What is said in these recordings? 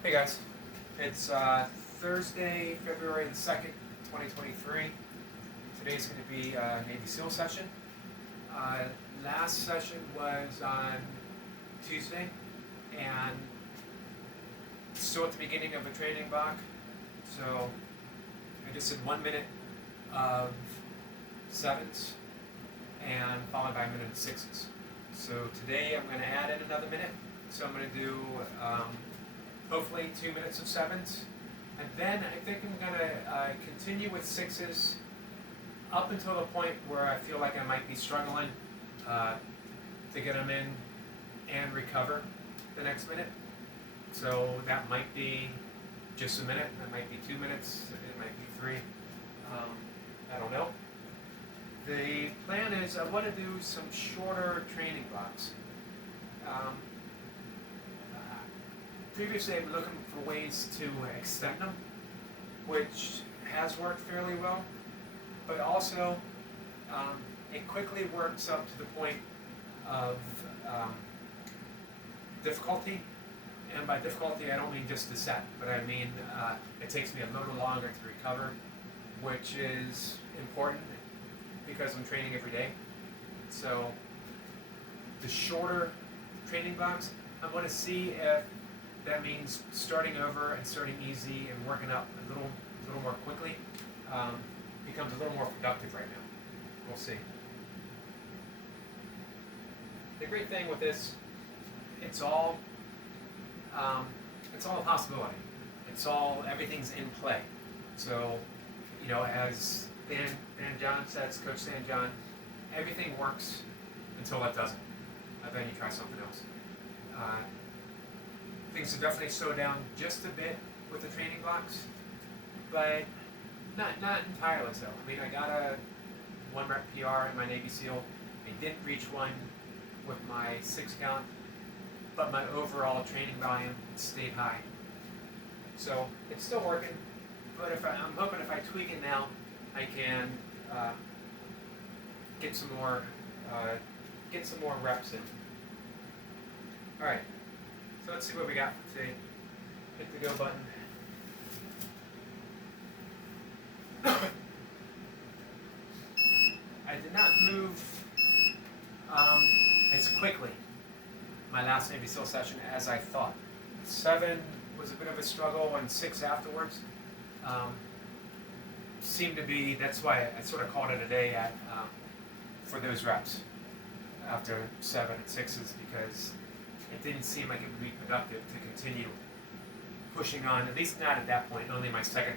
Hey guys, it's Thursday, February the 2nd, 2023. Today's going to be a Navy SEAL session. Last session was on Tuesday, and still at the beginning of a training block. So I just did 1 minute of sevens and followed by a minute of sixes. So today I'm going to add in another minute. So I'm going to do hopefully 2 minutes of sevens, and then I think I'm going to continue with sixes up until the point where I feel like I might be struggling to get them in and recover the next minute. So that might be just a minute, that might be 2 minutes, it might be three, I don't know. The plan is I want to do some shorter training blocks. Previously I've been looking for ways to extend them, which has worked fairly well, but also it quickly works up to the point of difficulty. And by difficulty I don't mean just the set, but I mean it takes me a little longer to recover, which is important because I'm training every day. So the shorter training blocks, I want to see if that means starting over and starting easy and working up a little more quickly becomes a little more productive right now. We'll see. The great thing with this, it's all a possibility. Everything's in play. So, as Dan John says, Coach Dan John, everything works until it doesn't. Then you try something else. Things have definitely slowed down just a bit with the training blocks, but not entirely so. I mean, I got a 1 rep PR in my Navy SEAL. I didn't reach one with my 6 count, but my overall training volume stayed high. So it's still working, but I'm hoping if I tweak it now, I can get some more reps in. All right. So let's see what we got for today. Hit the go button. I did not move as quickly my last Navy SEAL session as I thought. 7 was a bit of a struggle, and 6 afterwards seemed to be. That's why I sort of called it a day for those reps after 7 and 6s, because it didn't seem like it would be productive to continue pushing on, at least not at that point, only my second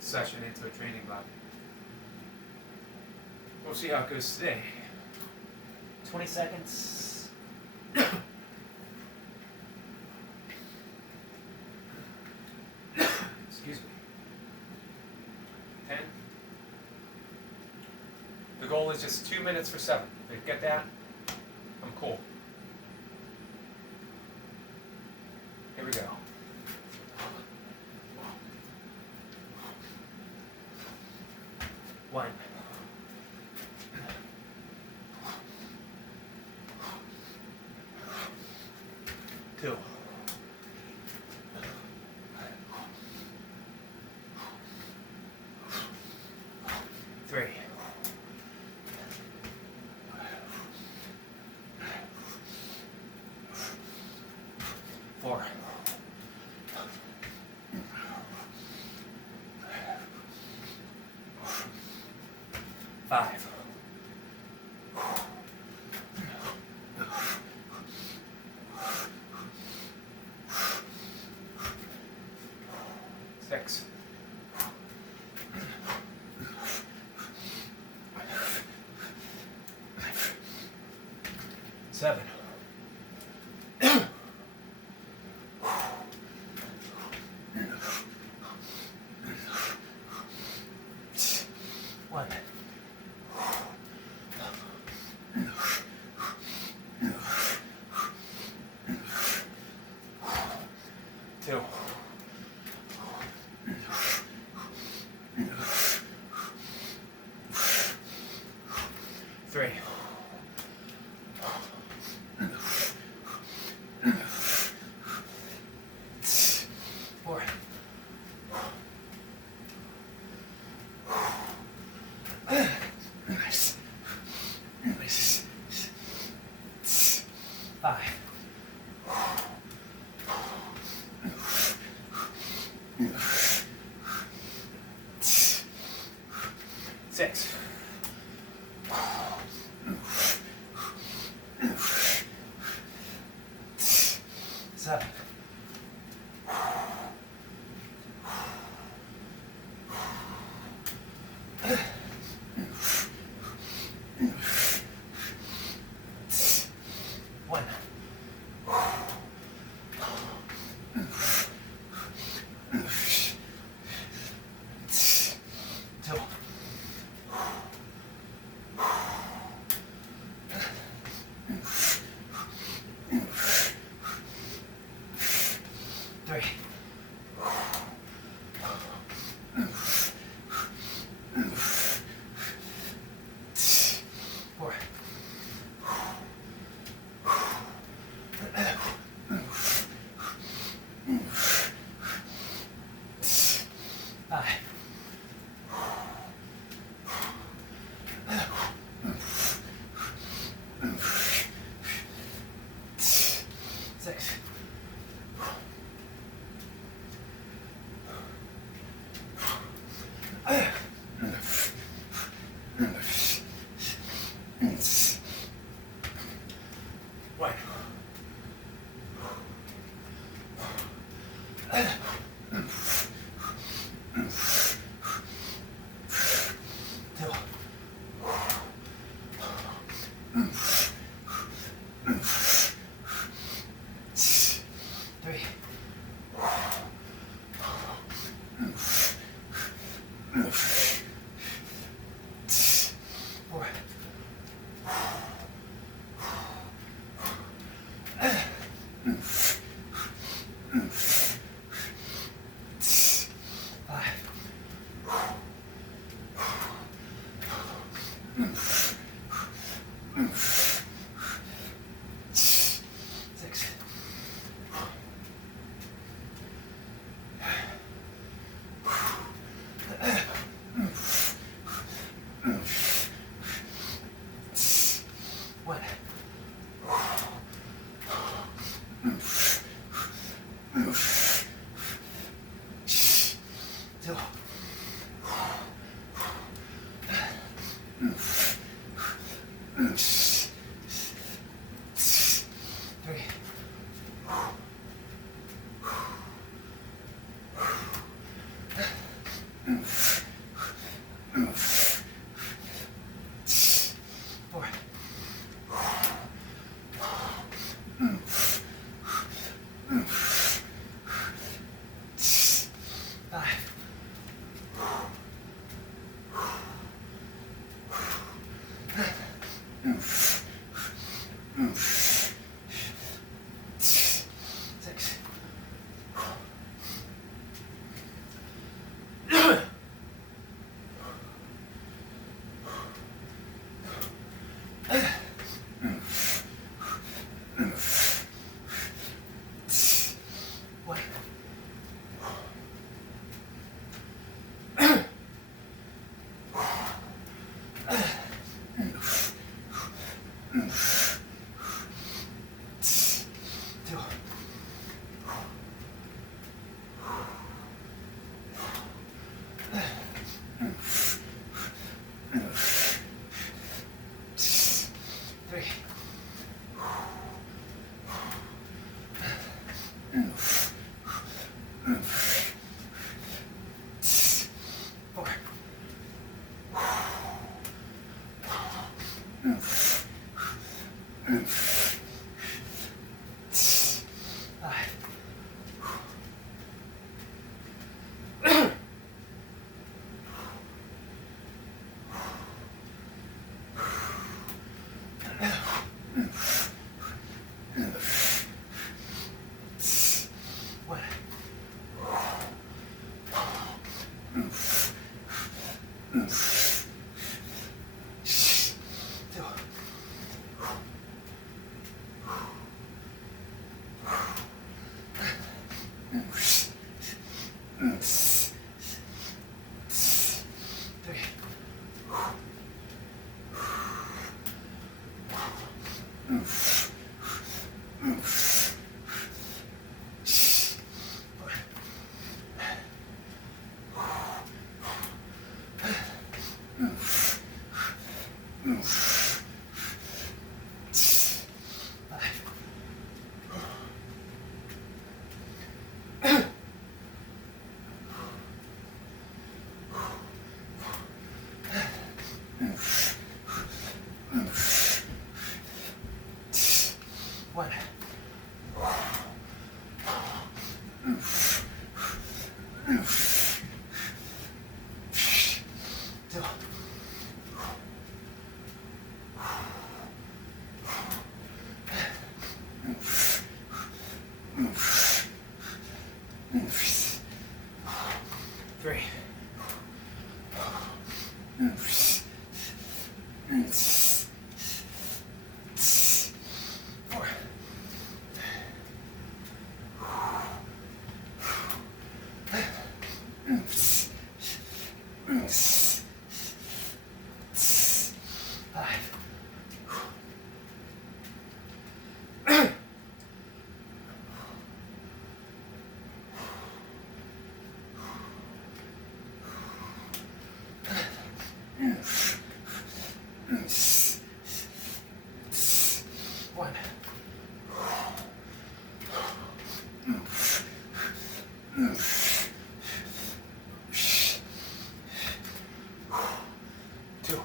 session into a training block. We'll see how it goes today. 20 seconds. Excuse me. 10. The goal is just 2 minutes for 7. If you get that, I'm cool. Here we go. 1. 2. 3. 4. 5. 6. 7. 1. 2. 3. 4. 6, 7, 1, 2, 3, 4, 5, 6, 1, 2, 3, 4, 6, 1, 2, 3, 4, 5, 6, 1, 2, 3, 4, 5, 1, 2, 3, 4, Three. Four. Five. One. Two.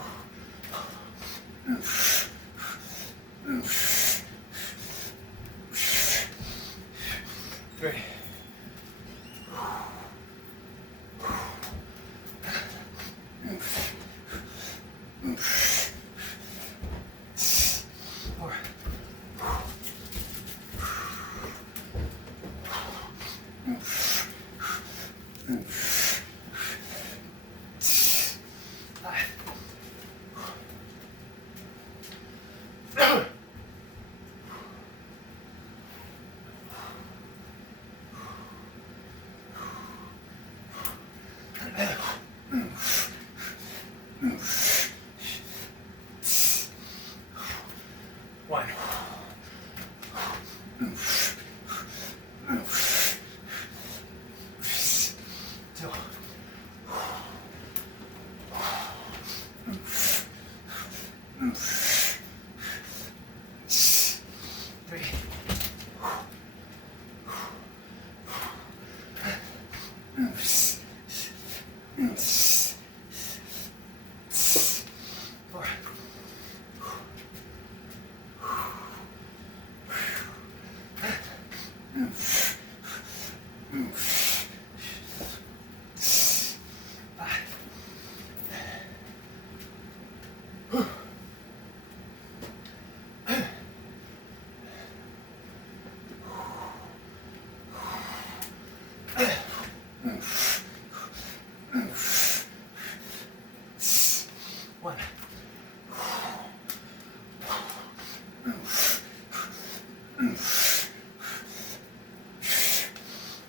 Three. Four. Five. One. Two. Three. Four. Five. One.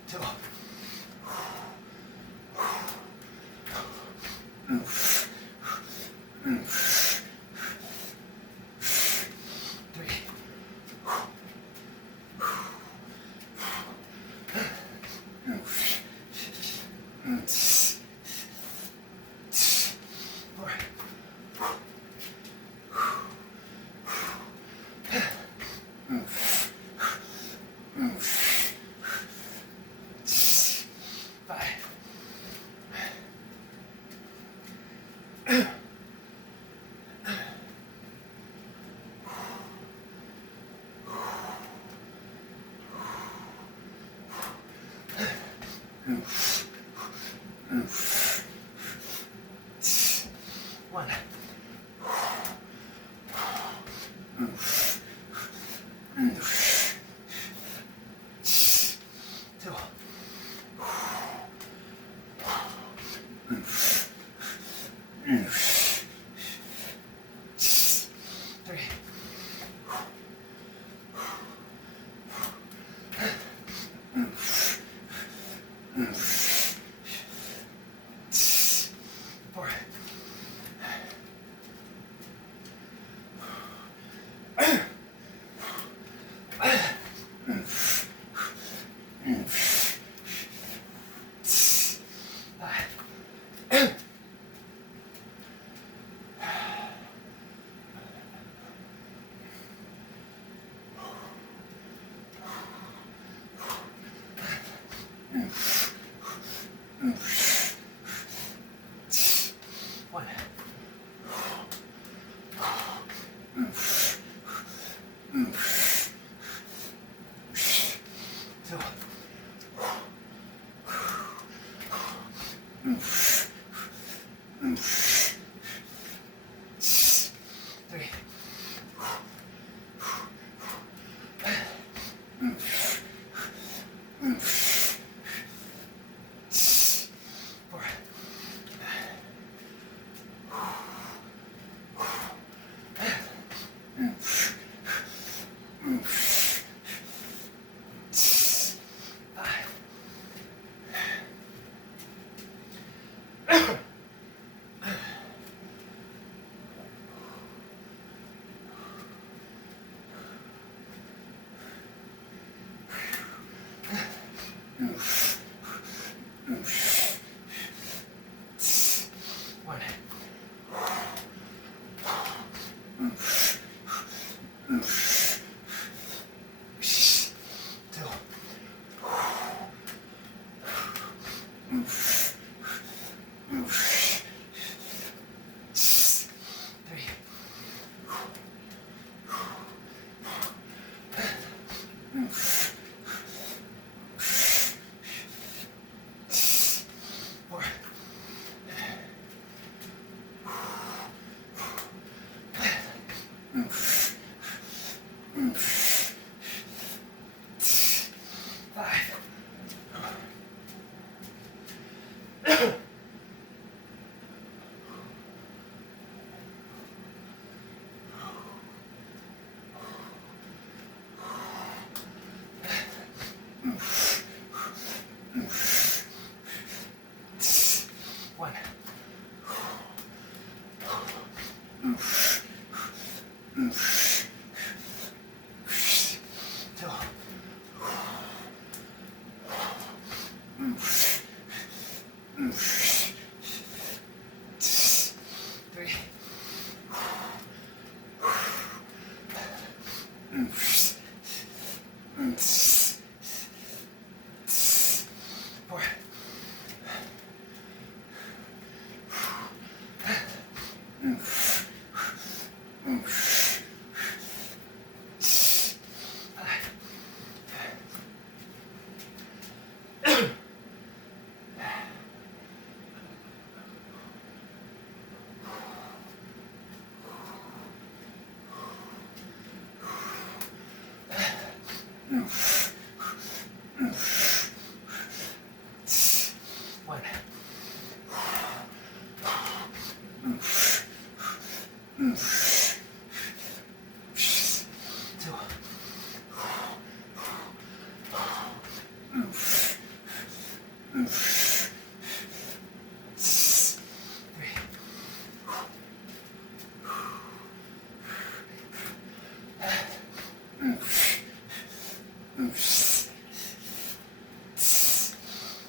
Two. Three. Four. Five. One. Two. Three. Four. Five. One. Two. Three. Four. One. Two. Three. Four. Five. One. Two. Three. Four. One. Two. Three.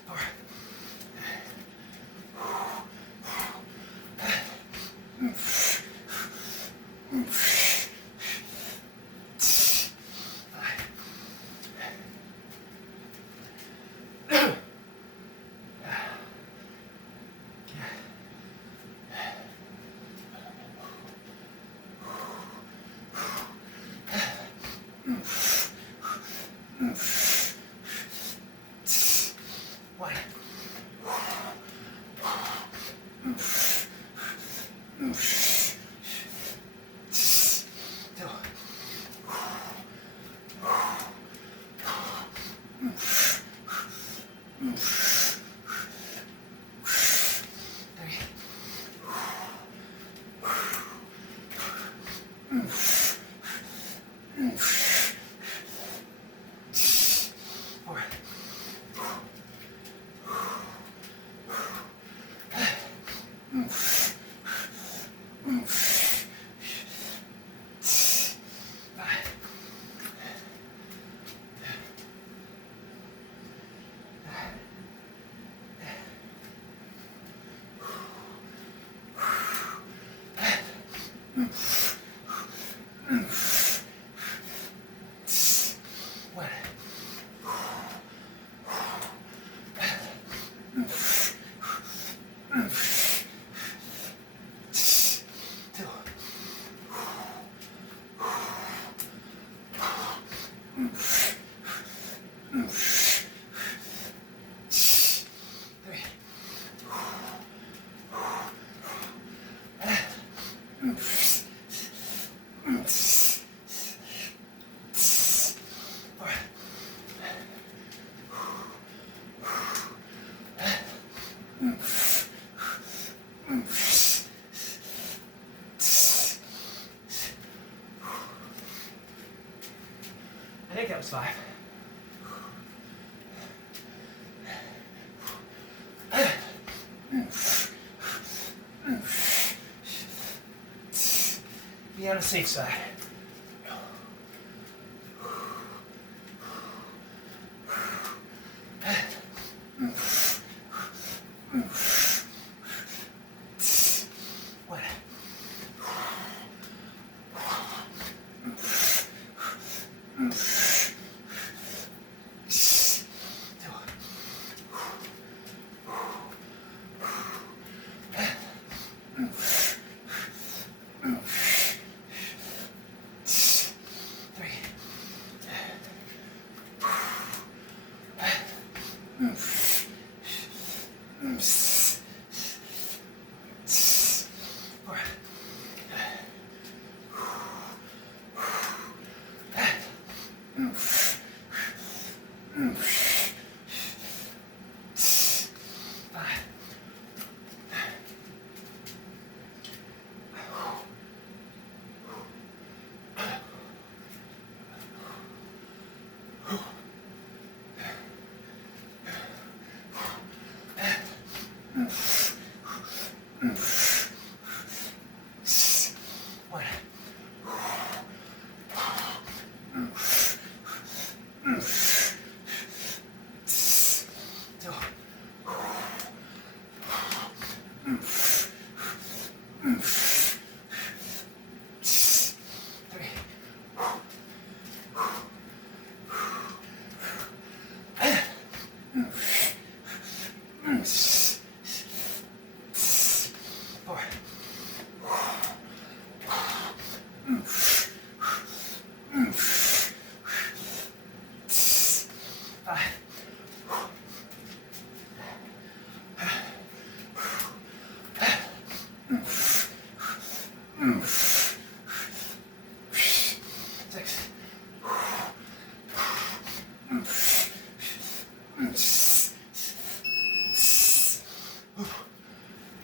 Four. One. Two. Three. Four. Five. be on the safe side.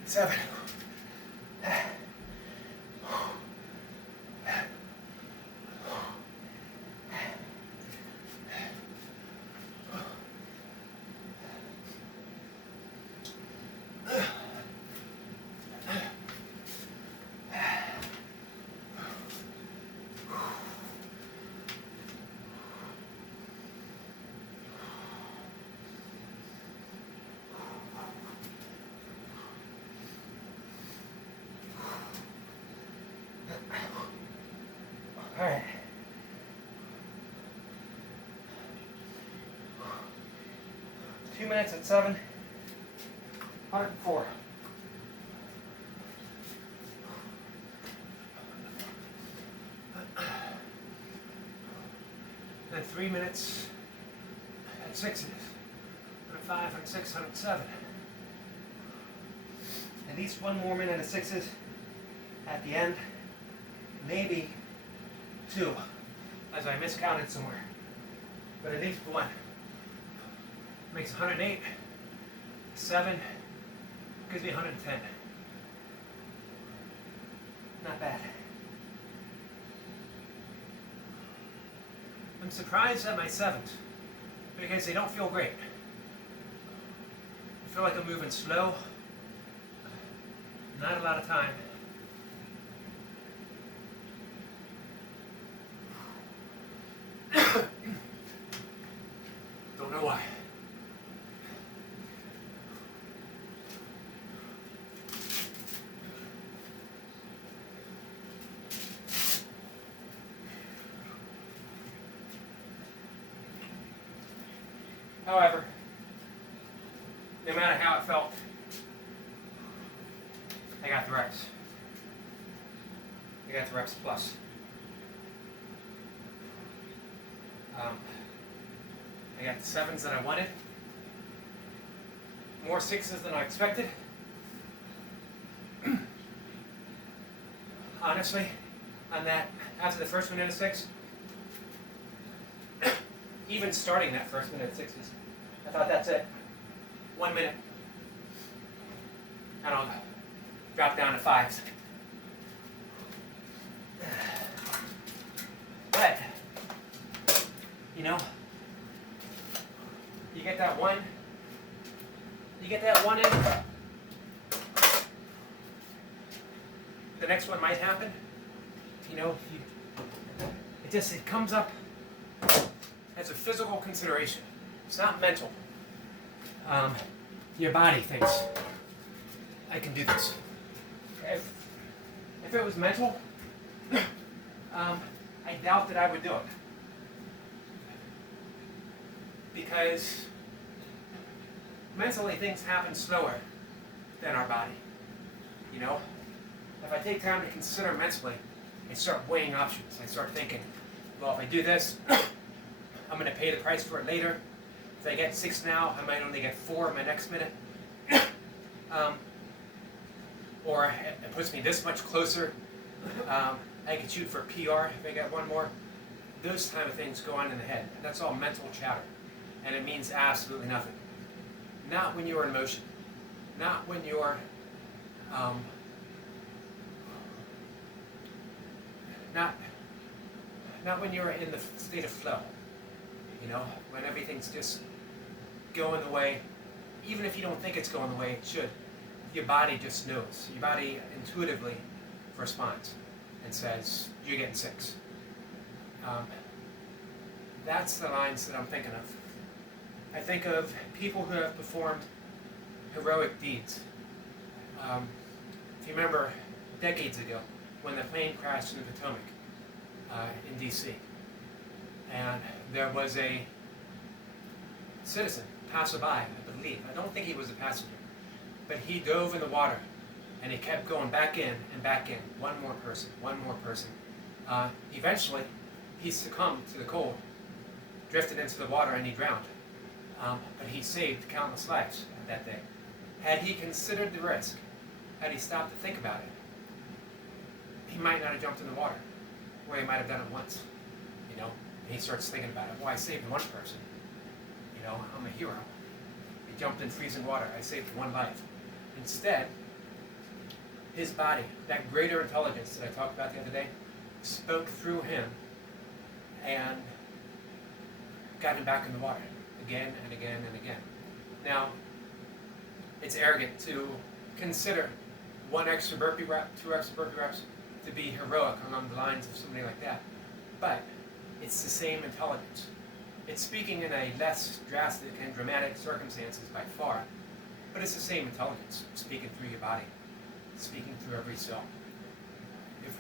Seven. All right. Two minutes at 7. 104. Then 3 minutes at 6. 105, 106, 107. At least one more minute at 6s at the end. Maybe 2, as I miscounted somewhere. But at least 1. Makes 108. 7 gives me 110. Not bad. I'm surprised at my 7s because they don't feel great. I feel like I'm moving slow. Not a lot of time. Don't know why. However, no matter how it felt, I got the reps. I got the reps plus. I got the 7s that I wanted. More 6s than I expected. Honestly, on that, after the first minute of 6, even starting that first minute of 6s, I thought that's it. 1 minute. And I'll drop down to 5s. But, you know, you get that one in, the next one might happen, it comes up as a physical consideration. It's not mental. Your body thinks, I can do this. If it was mental, I doubt that I would do it. Because mentally things happen slower than our body. If I take time to consider mentally, I start weighing options. I start thinking, well, if I do this, I'm going to pay the price for it later. If I get 6 now, I might only get 4 in my next minute. Or it puts me this much closer. I can shoot for a PR if I get 1 more. Those kind of things go on in the head. That's all mental chatter. And it means absolutely nothing. Not when you're in motion. Not when you're not when you're in the state of flow. When everything's just going the way, even if you don't think it's going the way it should, your body just knows. Your body intuitively responds and says, you're getting 6. That's the lines that I'm thinking of. I think of people who have performed heroic deeds. If you remember decades ago when the plane crashed in the Potomac in D.C. and there was a citizen, passerby, I believe. I don't think he was a passenger, but he dove in the water and he kept going back in and back in. One more person, one more person. Eventually, he succumbed to the cold, drifted into the water, and he drowned. But he saved countless lives that day. Had he considered the risk, had he stopped to think about it, he might not have jumped in the water, or he might have done it once, and he starts thinking about it. Well, I saved 1 person, I'm a hero. He jumped in freezing water, I saved 1 life. Instead, his body, that greater intelligence that I talked about the other day, spoke through him and got him back in the water again and again and again. Now, it's arrogant to consider 1 extra burpee rep, 2 extra burpee reps to be heroic along the lines of somebody like that. But it's the same intelligence. It's speaking in a less drastic and dramatic circumstances by far, but it's the same intelligence, speaking through your body, speaking through every cell.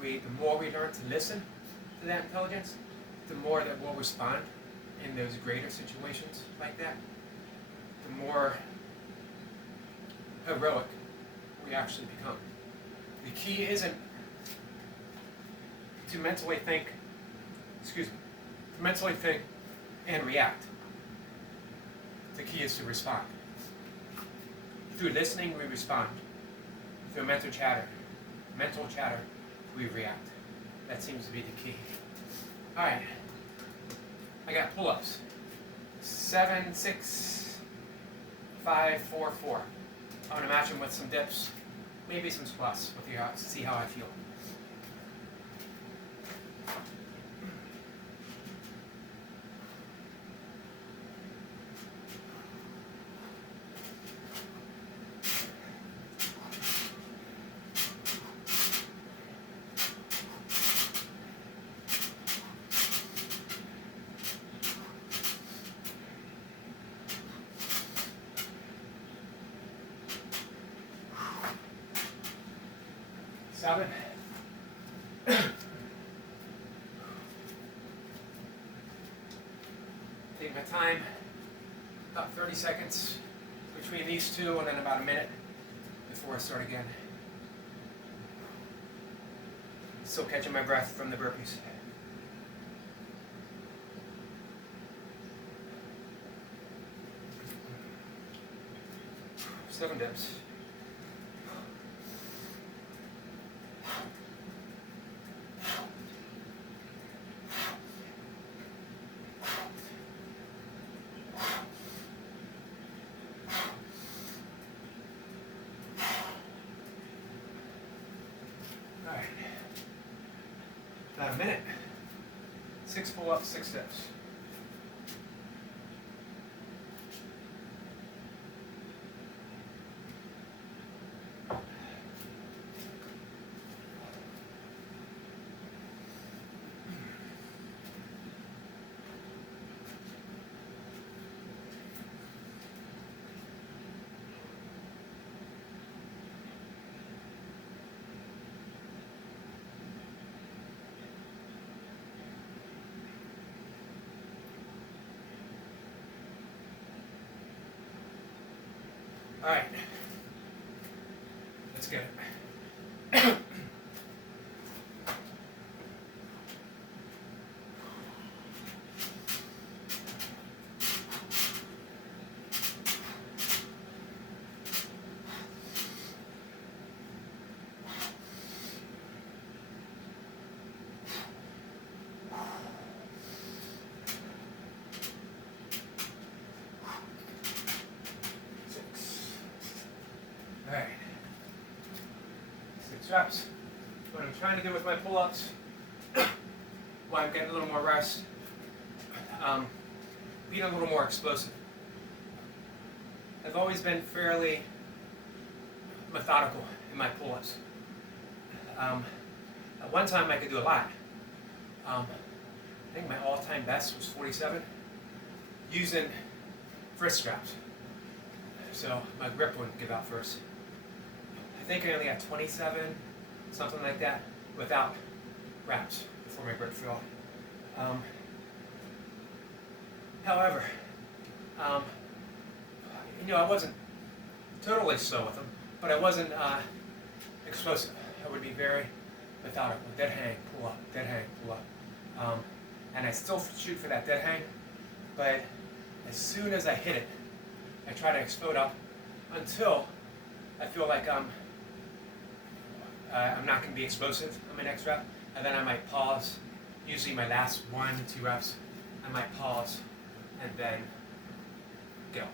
The more we learn to listen to that intelligence, the more that we'll respond in those greater situations like that, the more heroic we actually become. The key isn't to mentally think and react. The key is to respond. Through listening, we respond. Through mental chatter, we react. That seems to be the key. All right. I got pull-ups. 7, 6, 5, 4, 4. I'm going to match them with some dips, maybe some squats. See how I feel. Seven. Take my time, about 30 seconds between these 2 and then about a minute before I start again. Still catching my breath from the burpees. 7 dips. Alright. About a minute. 6 pull-ups, 6 dips. All right. Let's get it. 6. All right. 6 reps. What I'm trying to do with my pull-ups, while I'm getting a little more rest, being a little more explosive. I've always been fairly methodical in my pull-ups. At one time I could do a lot. I think my all-time best was 47 using wrist straps. So my grip wouldn't give out first. I think I only got 27, something like that, without wraps before my grip failed. However, I wasn't totally slow with them, but I wasn't explosive. I would be very methodical. Dead hang, pull up, dead hang, pull up. And I still shoot for that dead hang, but as soon as I hit it, I try to explode up until I feel like I'm not going to be explosive on my next rep, and then I might pause. Usually my last 1 to 2 reps, I might pause and then go.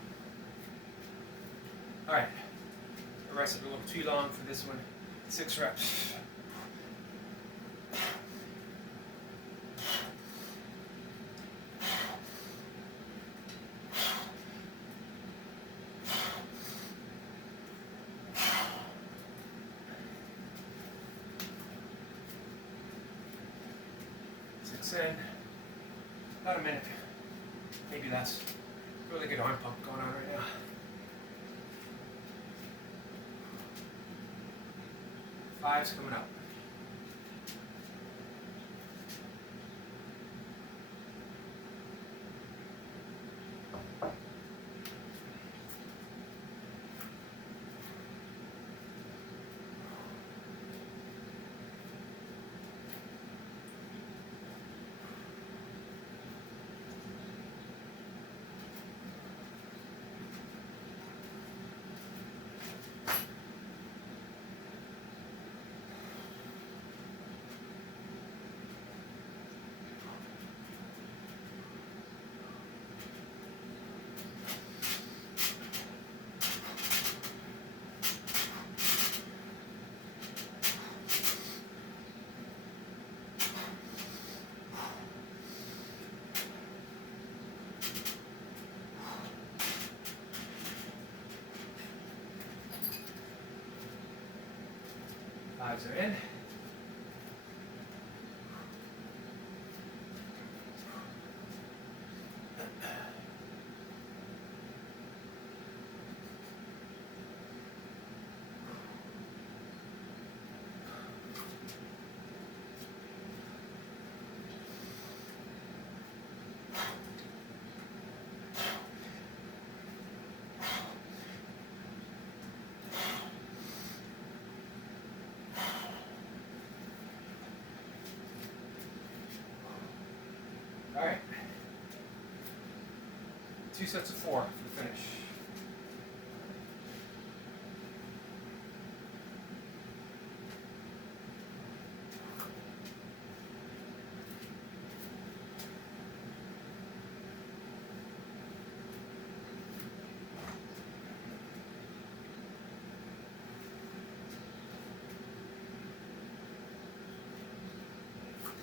All right, I rested a little too long for this one. 6 reps. In about a minute, maybe less. Really good arm pump going on right now. 5's coming up. Fives are in. All right. 2 sets of 4 for the finish.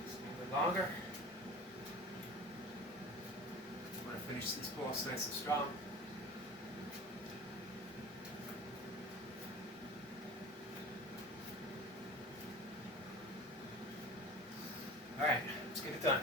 Just a little bit longer. Finish these pull-ups nice and strong. All right, let's get it done.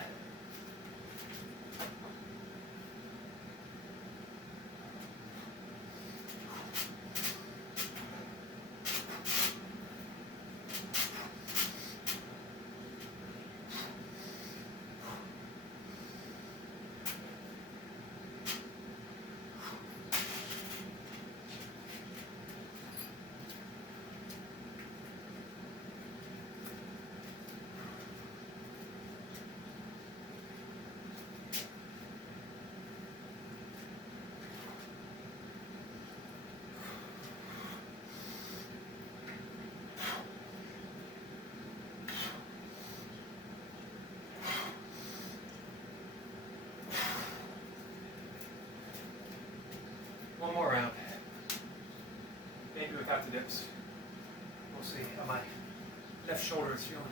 One more round. Maybe without the dips. We'll see how my left shoulder is feeling.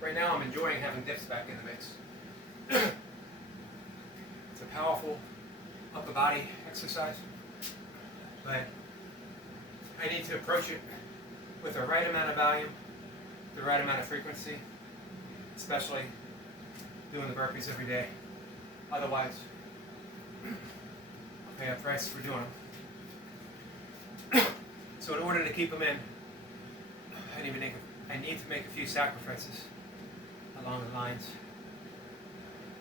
Right now I'm enjoying having dips back in the mix. It's a powerful upper body exercise, but I need to approach it with the right amount of volume, the right amount of frequency, especially doing the burpees every day. Otherwise, I'll pay a price for doing them. So in order to keep them in, I need to make a few sacrifices along the lines.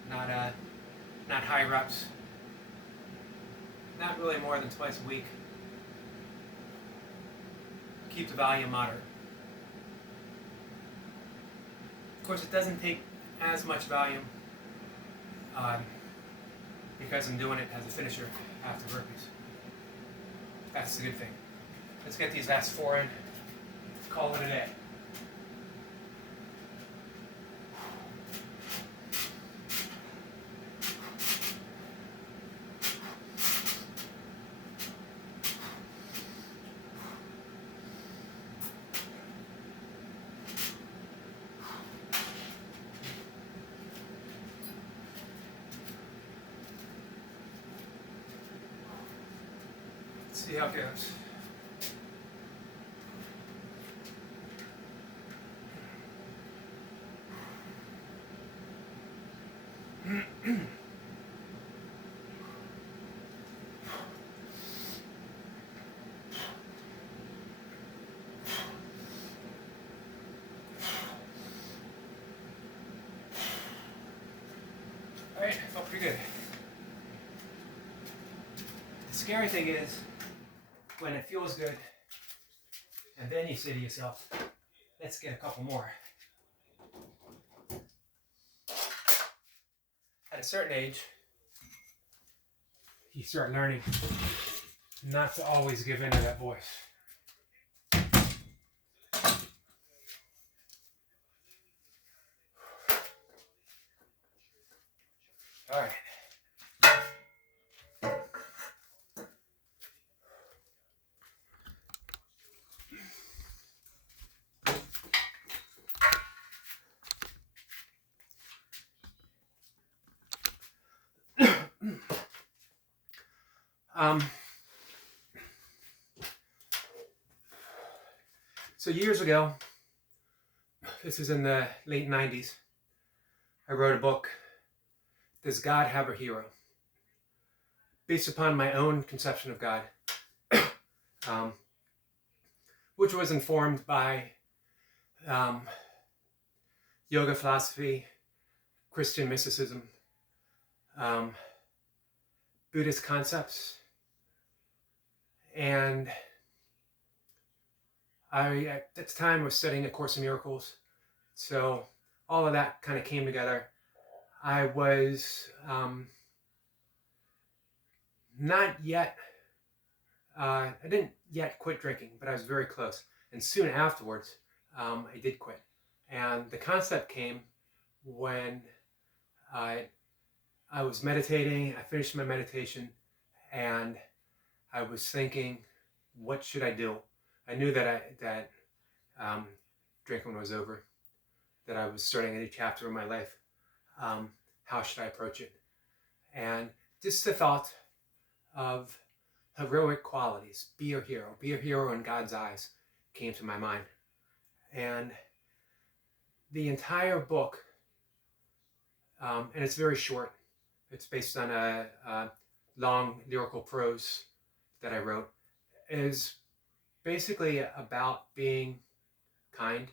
Not high reps. Not really more than twice a week. Keep the volume moderate. Of course, it doesn't take as much volume because I'm doing it as a finisher after burpees. That's the good thing. Let's get these last 4 in. Call it a day. See how it goes. All right, felt pretty good. The scary thing is, when it feels good, and then you say to yourself, let's get a couple more. At a certain age, you start learning not to always give in to that voice. All right. So years ago, this is in the late 90s, I wrote a book, Does God Have a Hero? Based upon my own conception of God, which was informed by yoga philosophy, Christian mysticism, Buddhist concepts, and I, at the time, was studying A Course in Miracles, so all of that kind of came together. I was not yet, I didn't yet quit drinking, but I was very close. And soon afterwards, I did quit. And the concept came when I was meditating. I finished my meditation, and I was thinking, what should I do? I knew that drinking was over, that I was starting a new chapter in my life. How should I approach it? And just the thought of heroic qualities, be a hero in God's eyes, came to my mind. And the entire book, and it's very short, it's based on a long lyrical prose that I wrote, is basically about being kind,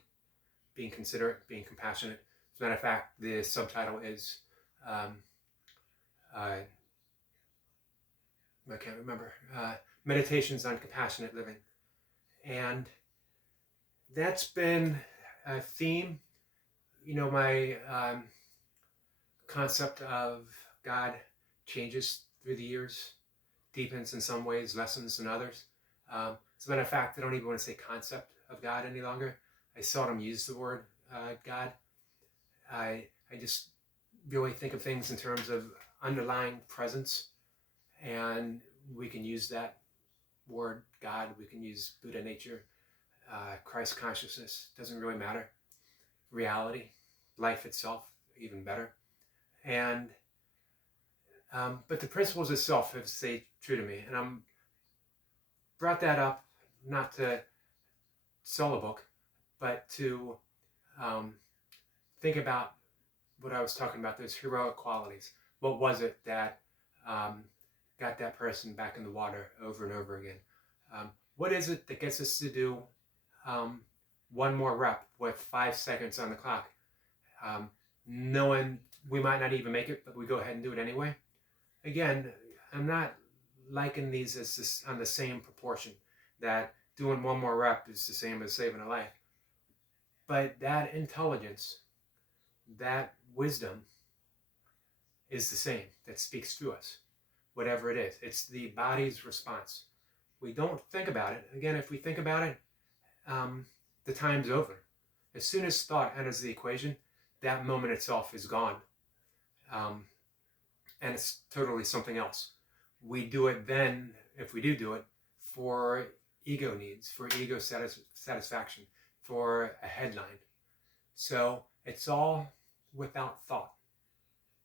being considerate, being compassionate. As a matter of fact, the subtitle is, I can't remember, Meditations on Compassionate Living. And that's been a theme. You know, my concept of God changes through the years. deepens in some ways, lessens in others. As a matter of fact, I don't even want to say concept of God any longer. I seldom use the word God. I just really think of things in terms of underlying presence, and we can use that word God. We can use Buddha nature, Christ consciousness. Doesn't really matter. Reality, life itself, even better. And but the principles itself have stayed true to me, and I'm brought that up not to sell a book, but to think about what I was talking about, those heroic qualities. What was it that got that person back in the water over and over again? What is it that gets us to do one more rep with 5 seconds on the clock, knowing we might not even make it, but we go ahead and do it anyway? Again, I'm not liking these as this on the same proportion, that doing one more rep is the same as saving a life. But that intelligence, that wisdom is the same, that speaks through us, whatever it is. It's the body's response. We don't think about it. Again, if we think about it, the time's over. As soon as thought enters the equation, that moment itself is gone. And it's totally something else. We do it then, if we do it, for ego needs, for ego satisfaction, for a headline. So it's all without thought.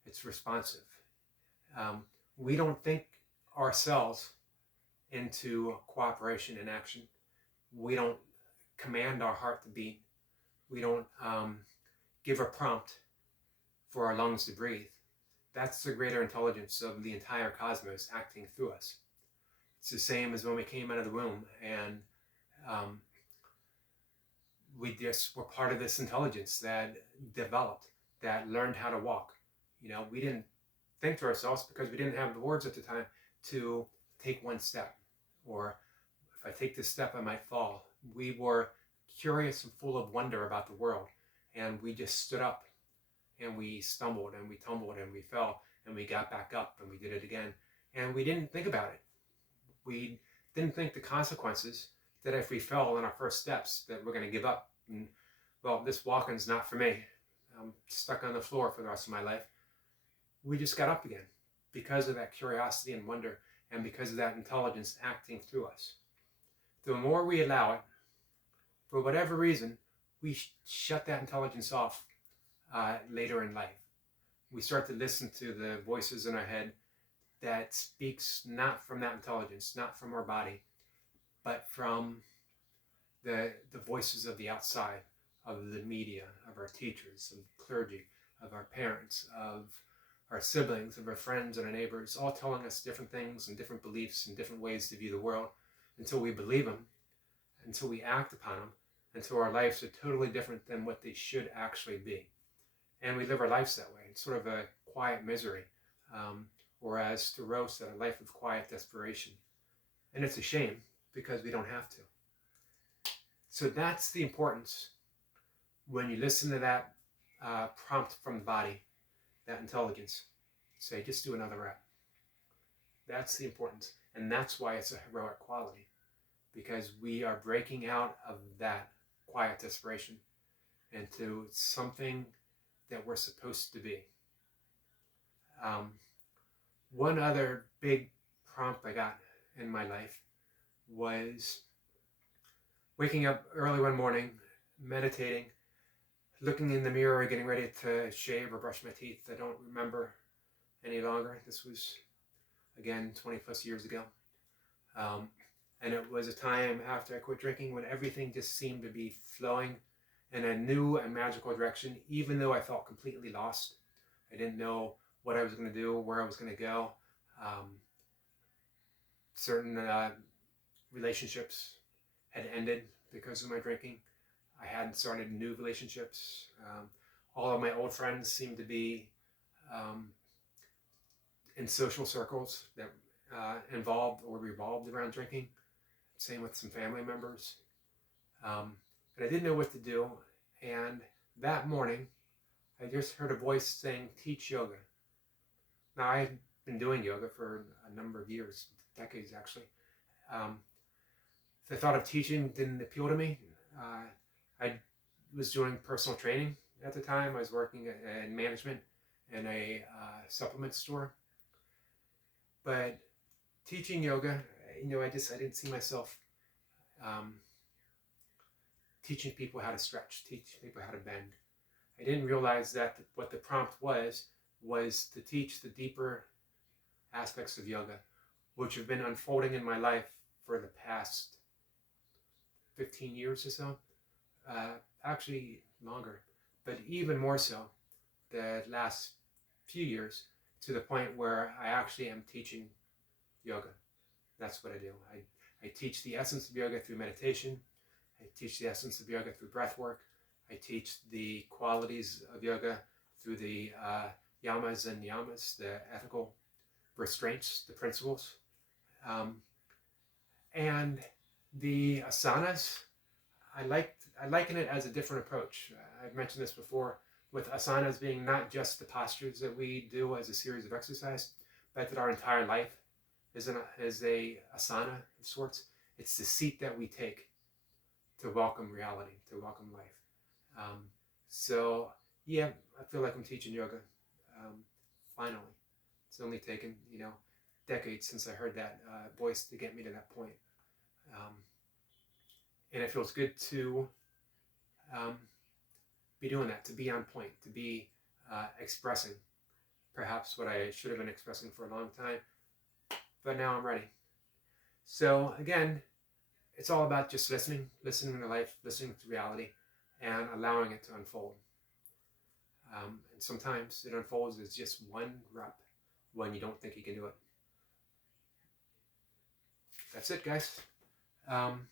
It's responsive. We don't think ourselves into cooperation and action. We don't command our heart to beat. We don't give a prompt for our lungs to breathe. That's the greater intelligence of the entire cosmos acting through us. It's the same as when we came out of the womb, and we just were part of this intelligence that developed, that learned how to walk. We didn't think to ourselves, because we didn't have the words at the time, to take one step, or if I take this step I might fall. We were curious and full of wonder about the world, and we just stood up, and we stumbled and we tumbled and we fell and we got back up and we did it again, and we didn't think about it. We didn't think the consequences, that if we fell in our first steps, that we're going to give up and, well, this walking's not for me, I'm stuck on the floor for the rest of my life. We just got up again because of that curiosity and wonder, and because of that intelligence acting through us. The more we allow it, for whatever reason, we shut that intelligence off later in life. We start to listen to the voices in our head that speaks not from that intelligence, not from our body, but from the voices of the outside, of the media, of our teachers, of clergy, of our parents, of our siblings, of our friends and our neighbors, all telling us different things and different beliefs and different ways to view the world, until we believe them, until we act upon them, until our lives are totally different than what they should actually be. And we live our lives that way. It's sort of a quiet misery, or as Thoreau said, a life of quiet desperation. And it's a shame, because we don't have to. So that's the importance when you listen to that prompt from the body, that intelligence. Say, just do another rep. That's the importance. And that's why it's a heroic quality, because we are breaking out of that quiet desperation into something that we're supposed to be. One other big prompt I got in my life was waking up early one morning, meditating, looking in the mirror, getting ready to shave or brush my teeth. I don't remember any longer. This was, again, 20 plus years ago. And it was a time after I quit drinking when everything just seemed to be flowing in a new and magical direction, even though I felt completely lost. I didn't know what I was going to do, where I was going to go. Certain relationships had ended because of my drinking. I hadn't started new relationships. All of my old friends seemed to be in social circles that involved or revolved around drinking. Same with some family members. And I didn't know what to do. And that morning, I just heard a voice saying, teach yoga. Now, I've been doing yoga for a number of years, decades actually. The thought of teaching didn't appeal to me. I was doing personal training at the time. I was working in management in a supplement store. But teaching yoga, I didn't see myself teaching people how to stretch, teaching people how to bend. I didn't realize that what the prompt was to teach the deeper aspects of yoga, which have been unfolding in my life for the past 15 years or so. Actually longer, but even more so the last few years, to the point where I actually am teaching yoga. That's what I do. I teach the essence of yoga through meditation. I teach the essence of yoga through breath work. I teach the qualities of yoga through the yamas and niyamas, the ethical restraints, the principles. And the asanas, I liken it as a different approach. I've mentioned this before, with asanas being not just the postures that we do as a series of exercise, but that our entire life is a asana of sorts. It's the seat that we take to welcome reality, to welcome life. So yeah, I feel like I'm teaching yoga. Finally, it's only taken decades since I heard that voice to get me to that point. And it feels good to be doing that, to be on point, to be expressing perhaps what I should have been expressing for a long time, but now I'm ready. So again, it's all about just listening to life, listening to reality, and allowing it to unfold. And sometimes it unfolds as just one rep when you don't think you can do it. That's it, guys. I'm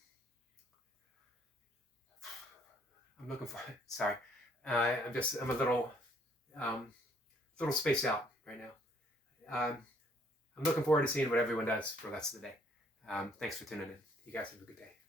looking for. Sorry, I'm a little spaced out right now. I'm looking forward to seeing what everyone does for the rest of the day. Thanks for tuning in. You guys have a good day.